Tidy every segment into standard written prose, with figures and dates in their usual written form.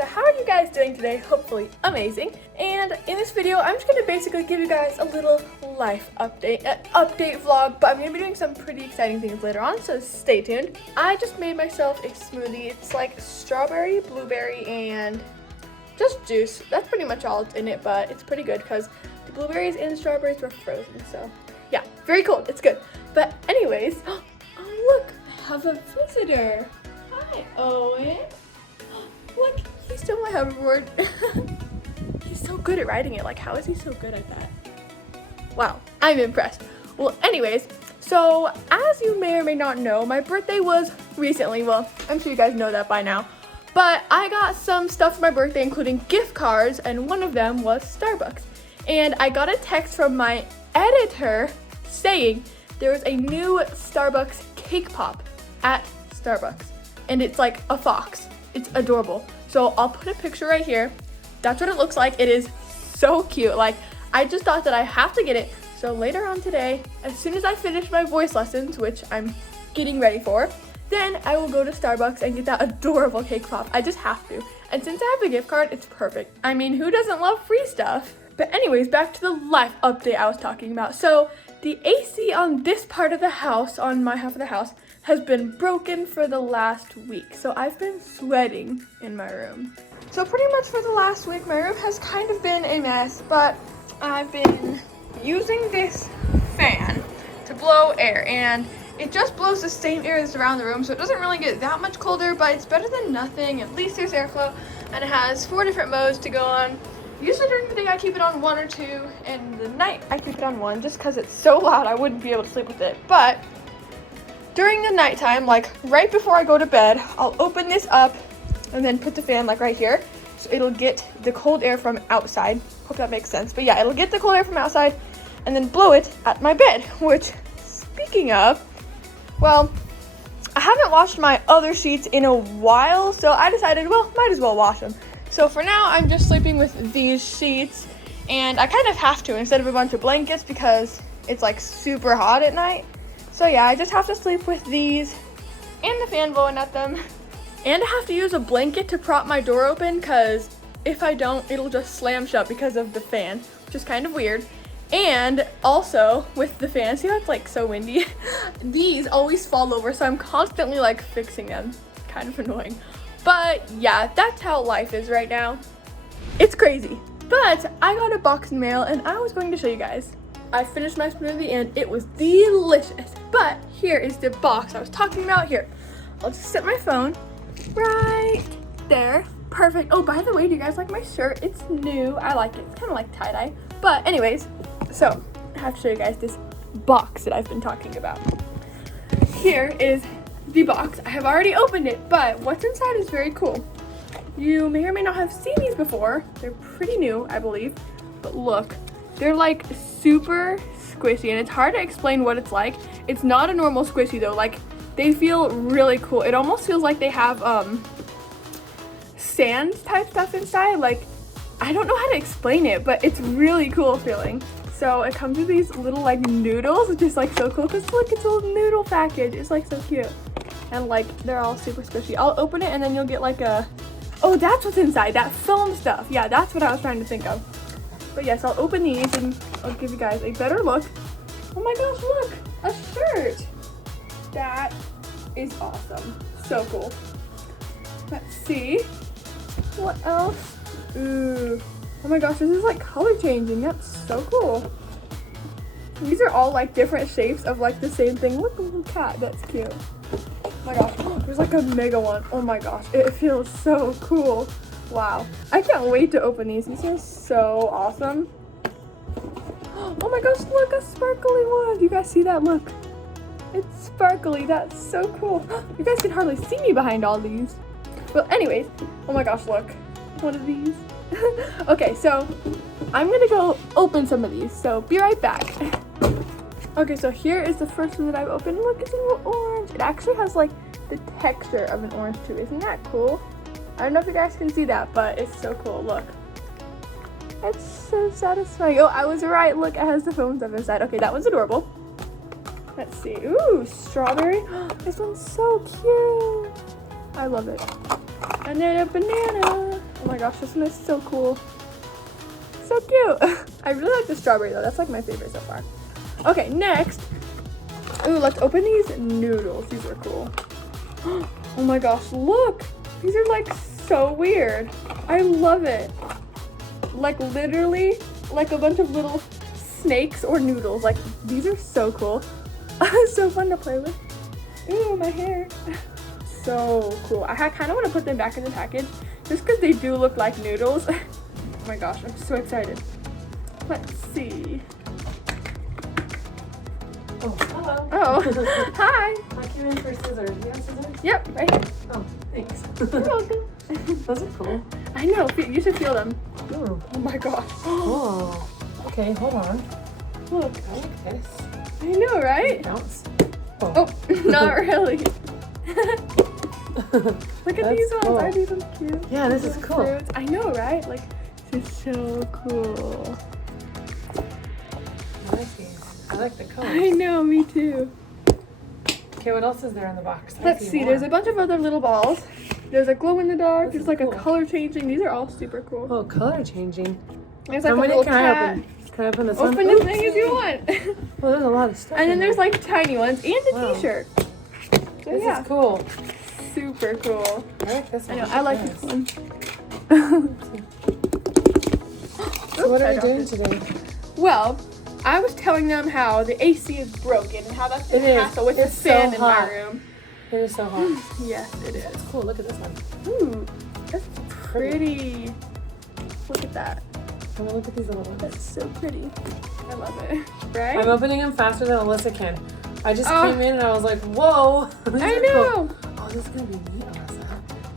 Alyssa. How are you guys doing today? Hopefully amazing. And in this video, I'm just gonna basically give you guys a little life update, vlog, but I'm gonna be doing some pretty exciting things later on, so stay tuned. I just made myself a smoothie. It's like strawberry, blueberry, and just juice. That's pretty much all that's in it, but it's pretty good because the blueberries and the strawberries were frozen, so yeah, very cool. It's good. But anyways, oh look, I have a visitor. Hi, Owen. Look, he stole my hoverboard. He's so good at riding it. Like, how is he so good at that? Wow, I'm impressed. Well, anyways, so as you may or may not know, my birthday was recently. Well, I'm sure you guys know that by now. But I got some stuff for my birthday, including gift cards, and one of them was Starbucks. And I got a text from my editor saying there was a new Starbucks cake pop at Starbucks. And it's like a fox. It's adorable. So I'll put a picture right here. That's what it looks like. It is so cute. Like, I just thought that I have to get it. So later on today, as soon as I finish my voice lessons, which I'm getting ready for, then I will go to Starbucks and get that adorable cake pop. I just have to. And since I have the gift card, it's perfect. I mean, who doesn't love free stuff? But anyways, back to the life update I was talking about. So the AC on this part of the house, on my half of the house, has been broken for the last week. So I've been sweating in my room. So pretty much for the last week, my room has kind of been a mess, but I've been using this fan to blow air, and it just blows the same air that's around the room, so it doesn't really get that much colder, but it's better than nothing. At least there's airflow, and it has 4 different modes to go on. Usually during the day I keep it on 1 or 2, and the night I keep it on 1 just because it's so loud I wouldn't be able to sleep with it. But during the nighttime, like right before I go to bed, I'll open this up and then put the fan like right here, so it'll get the cold air from outside. Hope that makes sense. But yeah, it'll get the cold air from outside and then blow it at my bed, which, speaking of, well, I haven't washed my other sheets in a while, so I decided, well, might as well wash them. So for now, I'm just sleeping with these sheets, and I kind of have to instead of a bunch of blankets because it's like super hot at night. So yeah, I just have to sleep with these and the fan blowing at them. And I have to use a blanket to prop my door open because if I don't, it'll just slam shut because of the fan, which is kind of weird. And also with the fan, see how it's like so windy? These always fall over, so I'm constantly like fixing them. Kind of annoying. But yeah, that's how life is right now. It's crazy. But I got a box in mail and I was going to show you guys. I finished my smoothie and it was delicious. But here is the box I was talking about. Here, I'll just set my phone right there. Perfect. Oh, by the way, do you guys like my shirt? It's new. I like it. It's kind of like tie-dye. But anyways, so I have to show you guys this box that I've been talking about. Here is the box. I have already opened it, but what's inside is very cool. You may or may not have seen these before. They're pretty new, I believe. But look, they're like super squishy, and it's hard to explain what it's like. It's not a normal squishy though. Like, they feel really cool. It almost feels like they have sand type stuff inside. Like, I don't know how to explain it, but it's really cool feeling. So it comes with these little like noodles, which is like so cool because look, it's a little noodle package. It's like so cute. And like, they're all super squishy. I'll open it and then you'll get like a, oh, that's what's inside, that foam stuff. Yeah, that's what I was trying to think of. But yes, I'll open these and I'll give you guys a better look. Oh my gosh, look, a shirt. That is awesome. So cool. Let's see. What else? Ooh. Oh my gosh, this is like color changing. That's so cool. These are all like different shapes of like the same thing. Look, a little cat. That's cute. Oh my gosh, there's like a mega one. Oh my gosh, it feels so cool. Wow. I can't wait to open these. These are so awesome. Oh my gosh, look, a sparkly one. Do you guys see that? Look. It's sparkly. That's so cool. You guys can hardly see me behind all these. Well, anyways, oh my gosh, look. One of these. Okay, so I'm gonna go open some of these, so be right back. Okay, so here is the first one that I've opened. Look, it's a little orange. It actually has like the texture of an orange too. Isn't that cool? I don't know if you guys can see that, but it's so cool. Look. It's so satisfying. Oh, I was right. Look, it has the foam stuff inside. Okay, that one's adorable. Let's see. Ooh, strawberry. This one's so cute. I love it. And then a banana. Oh my gosh, this one is so cool. So cute. I really like the strawberry though. That's like my favorite so far. Okay, next. Ooh, let's open these noodles. These are cool. Oh my gosh, look. These are like so weird. I love it. Like literally like a bunch of little snakes or noodles. Like these are so cool. So fun to play with. Ooh, my hair. So cool. I kind of want to put them back in the package just because they do look like noodles. Oh my gosh, I'm so excited. Let's see. Oh, hello. Oh, hi. I came in for scissors. You have scissors? Yep, right here. Oh, thanks. You're welcome. Those are cool. I know, you should feel them. Ooh. Oh my gosh. Oh. Okay, hold on. Look, I like this. I know, right? Bounce. Oh, not really. Look at That's these ones. cool. Aren't these ones cute? Yeah, this is cool. Fruits. I know, right? Like, this is so cool. I like these. I like the colors. I know, me too. Okay, what else is there in the box? Let's see, there's a bunch of other little balls. There's a glow in the dark. There's like cool. a color changing. These are all super cool. Oh, color changing. There's like How a many little can I cat. open? Can I open this one? Open as many as you want. Well, there's a lot of stuff. And then in there's there. like tiny ones and a Wow. t-shirt. So This yeah, is cool. super cool. I like this I one. know, I like this one. So what are we Oops, I doing dropped it. today? Well, I was telling them how the AC is broken and how that's a It is. hassle with the It's so fan in my hot. room. It is so hot. Yes, it is. Cool, look at this one. Ooh, that's pretty. Look at that. I'm gonna look at these little ones. That's so pretty. I love it. Right? I'm opening them faster than Alyssa can. I just Oh. came in and I was like, whoa. These I are know. Cool. Oh, this is gonna be neat, Alyssa.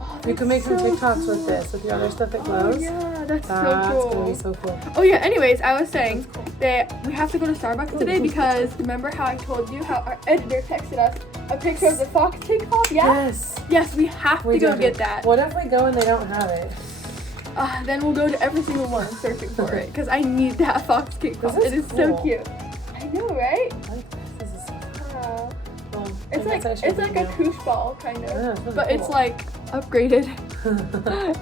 Oh, We could make some that's so TikToks with cool. this, with the other stuff that Oh, glows. yeah, that's so That's cool. gonna be so cool. Oh yeah, anyways, I was saying That's cool. that we have to go to Starbucks today because remember how I told you how our editor texted us a picture of the fox cake pop? Yeah? Yes. Yes, we have to We go do. get that. What if we go and they don't have it? Then we'll go to every single one searching for it because I need that fox cake pop. This It is is so cool. cute. I know, right? I like this. This is so Uh, cool. I it's like guess I should a do. koosh ball kind of, Yeah, it's really but it's cool. like upgraded.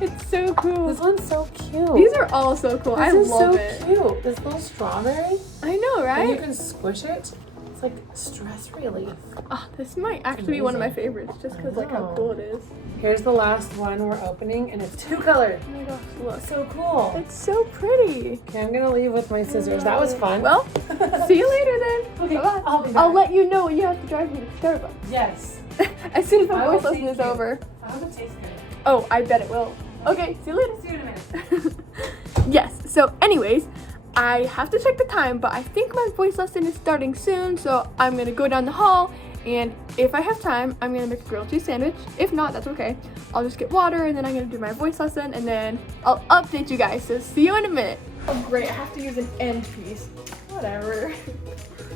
It's so cool. This one's so cute. These are all so cool. This I is love so it. cute. This little strawberry. I know, And you right? can squish it. It's like stress relief. Oh, this might actually be one of my favorites just because like how know. cool it is. Here's the last one we're opening, and it's two colored. Oh my gosh, look. So cool. It's so pretty. Okay, I'm gonna leave with my scissors. That was fun. Well, see you later then. Okay, Bye-bye. I'll be back. I'll let you know when you have to drive me to Starbucks. Yes. As soon as my I will voice lesson take is you. over. I hope it tastes good. Oh, I bet it will. Okay, see you later. See you in a minute. Yes, so anyways, I have to check the time, but I think my voice lesson is starting soon, so I'm gonna go down the hall, and if I have time, I'm gonna make a grilled cheese sandwich. If not, that's okay. I'll just get water, and then I'm gonna do my voice lesson, and then I'll update you guys, so see you in a minute. Oh great, I have to use an end piece. Whatever.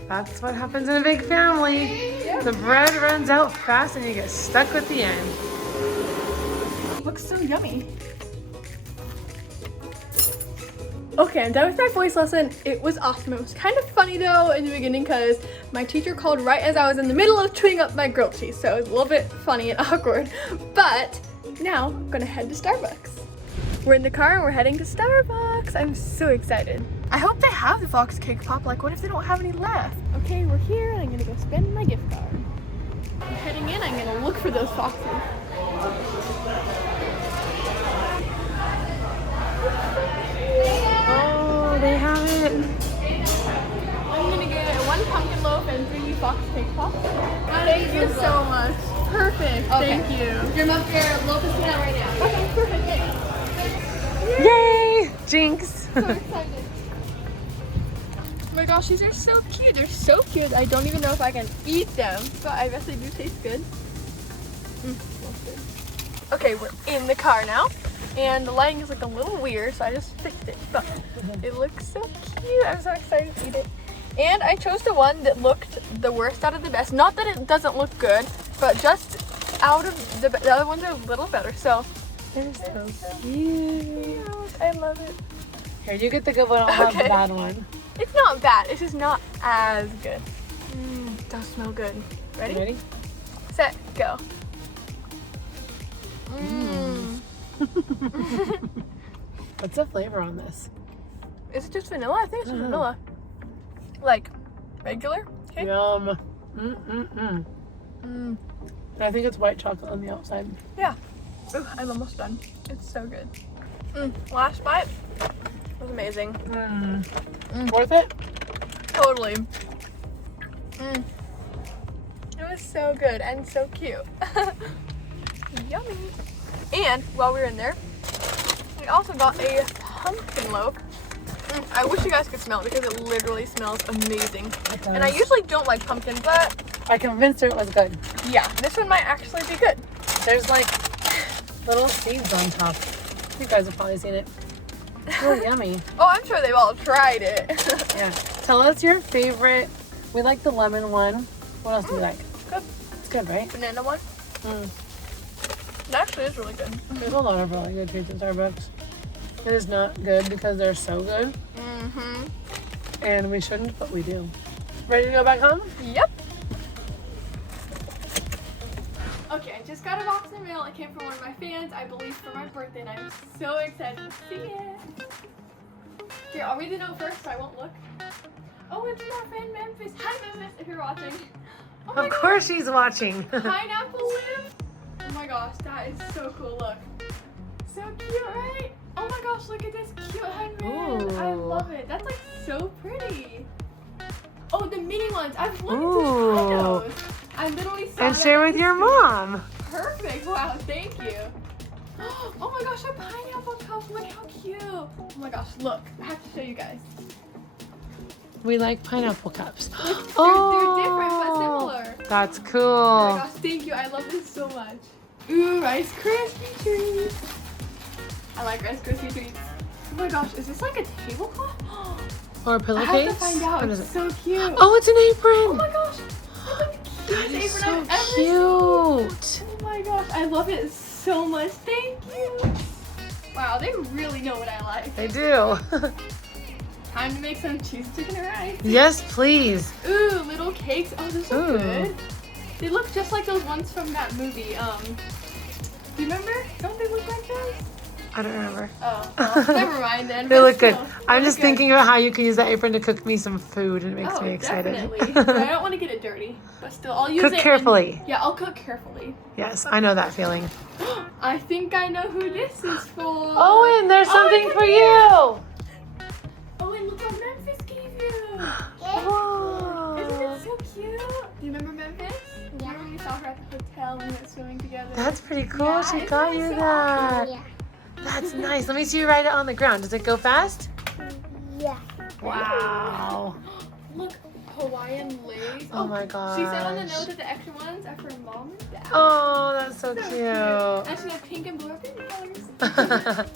That's what happens in a big family. Yeah. The bread runs out fast and you get stuck with the end. Looks so yummy. Okay, I'm done with my voice lesson. It was awesome. It was kind of funny though in the beginning because my teacher called right as I was in the middle of chewing up my grilled cheese, so it was a little bit funny and awkward. But now I'm gonna head to Starbucks. We're in the car and we're heading to Starbucks. I'm so excited. I hope they have the Fox Cake Pop. Like, what if they don't have any left? Okay, we're here and I'm gonna go spend my gift card. I'm heading in. I'm gonna look for those foxes. Oh, they have it. I'm gonna get one pumpkin loaf and 3 Fox Cake Pops. Thank you so much. Perfect. Thank you. Your loaf is coming out right now. Okay, perfect. Thanks. Yay! Jinx. So excited. Oh my gosh, these are so cute. They're so cute. I don't even know if I can eat them, but I guess they do taste good. Smells good. Okay, we're in the car now, and the lighting is like a little weird, so I just fixed it. But it looks so cute. I'm so excited to eat it. And I chose the one that looked the worst out of the best. Not that it doesn't look good, but just out of the other ones are a little better. So They're so cute. I love it. Here, you get the good one. I'll have the Okay. bad one. It's not bad. It's just not as good. Does smell good. Ready? Ready? Set, go. Mmm. What's the flavor on this? Is it just vanilla? I think it's just vanilla. Like regular cake? Yum. Mm. I think it's white chocolate on the outside. Yeah. Ooh, I'm almost done. It's so good. Last bite was amazing. Worth it? Totally. It was so good and so cute. Yummy. And while we were in there, we also got a pumpkin loaf. I wish you guys could smell it because it literally smells amazing. And I usually don't like pumpkin, but I convinced her it was good. yeah, this one might actually be good. There's like little seeds on top. You guys have probably seen it. It's really yummy. Oh, I'm sure they've all tried it. Yeah. Tell us your favorite. We like the lemon one. What else do you like? Good. It's good, right? Banana one. It actually is really good. There's a lot of really good treats at Starbucks. It is not good because they're so good. And we shouldn't, but we do. Ready to go back home? Yep. Okay, I just got a box in the mail. It came from one of my fans, I believe for my birthday, and I'm so excited to see it. Here, I'll read the note first so I won't look. Oh, it's from our friend Memphis. Hi, Memphis, if you're watching. Oh my Of course she's watching. gosh, pineapple lips. Oh my gosh, that is so cool. Look. So cute, right? Oh my gosh, look at this cute headband. I Ooh. love it. That's like so pretty. Oh, the mini ones. I've wanted to Ooh. try those. I literally saw And that share in with the your store. mom. Perfect. Wow, thank you. Oh my gosh, a pineapple cup. Look how cute. Oh my gosh, look. I have to show you guys. We like pineapple cups. They're different but similar. That's Oh my cool. gosh, thank you. I love this so much. Ooh, Rice Krispie treats. I like Rice Krispie treats. Oh my gosh, is this like a tablecloth? Or a I pillowcase? have to find out. What is It's it? so cute. Oh, it's an apron. Oh my gosh. That's the That cutest is apron so I've ever seen. cute. Oh my gosh, I love it so much. Thank you. Wow, they really know what I like. They do. Time to make some cheese chicken and rice. Yes, please. Ooh, little cakes. Oh, they're so Ooh. good. They look just like those ones from that movie. Do you remember? Don't they look like those? I don't remember. Oh, well, never mind then. They but look good. still, I'm they just look good. thinking about how you can use that apron to cook me some food, and it makes Oh, me excited. definitely. But I don't want to get it dirty. But still, I'll use Cook it. and- carefully. Yeah, I'll cook carefully. Yes, I know that feeling. I think I know who this is for. Owen, there's Oh, something come for here. you. Oh, and look what Memphis gave you. Whoa. Isn't it so cute? Do you remember Memphis? Yeah. Remember we saw her at the hotel and we went swimming together? That's pretty cool. Yeah, She isn't got that you so that. Yeah. That's nice. Let me see you ride it on the ground. Does it go fast? Yeah. Wow. Look, Hawaiian lace. Oh my gosh. She said on the note that the extra ones are for mom and dad. Oh, that's so So cute. And she has pink and blue baby colors.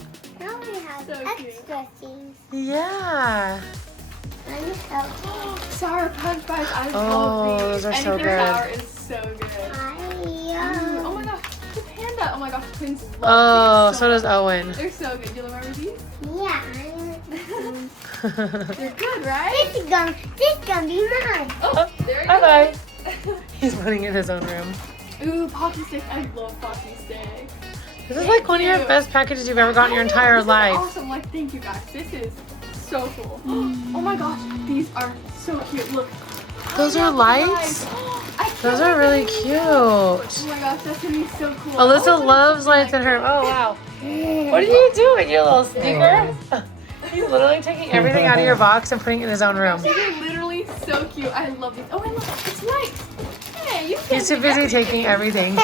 Now we have So cute. extra things. Yeah. Let me help. Sour punch fries. I Oh, love these. those are so Anything good. sour is so good. Oh my gosh, the panda. Oh my gosh, twins love Oh, these so does Owen. They're so good. Do you remember these? Yeah. They're good, right? This is gonna be mine. Oh, there you Bye-bye. go. He's putting it in his own room. Ooh, pocky sticks. I love pocky sticks. This is like one of your you. best packages you've ever gotten in your entire This is life. awesome. Like, thank you guys. This is so cool. Oh my gosh, these are so cute. Look. Those are lights? Those are really cute. Oh my gosh, that's gonna be so cool. Alyssa Oh, loves lights in her. Oh, wow. What are you doing, you little sneaker? He's literally taking everything out of your box and putting it in his own room. These are literally so cute. I love these. Oh, and look, it's lights. Hey, you He's too busy taking everything.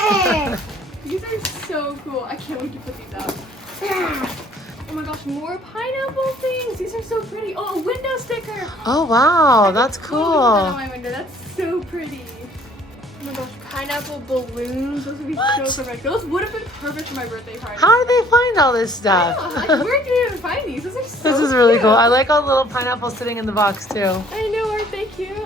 These are so cool. I can't wait to put these out. Oh my gosh, more pineapple things. These are so pretty. Oh, a window sticker. Oh, wow. That's Totally put that on cool. my window. That's so pretty. Oh my gosh, pineapple balloons. Those would be What? so perfect. Those would have been perfect for my birthday party. How did they find all this stuff? Yeah, like, where did you even find these? Those are so This is really cute. cool. I like all the little pineapples sitting in the box, too. I know, aren't they cute?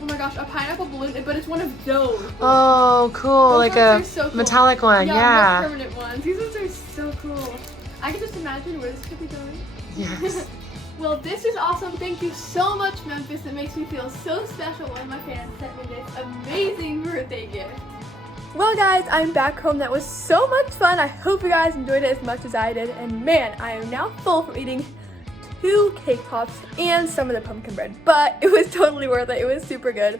Oh my gosh, a pineapple balloon, but it's one of those. Oh, cool. Those Like ones a are so cool. metallic one. More Yeah. permanent ones. These ones are so cool. I can just imagine where this could be going. Yes. Well, this is awesome. Thank you so much, Memphis. It makes me feel so special when my fans sent me this amazing birthday gift. Well guys, I'm back home. That was so much fun. I hope you guys enjoyed it as much as I did. And man, I am now full from eating 2 cake pops and some of the pumpkin bread. But it was totally worth it. It was super good.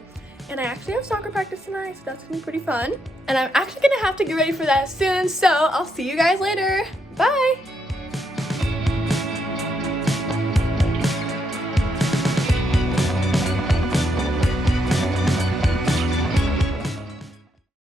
And I actually have soccer practice tonight, so that's gonna be pretty fun. And I'm actually gonna have to get ready for that soon, so I'll see you guys later. Bye!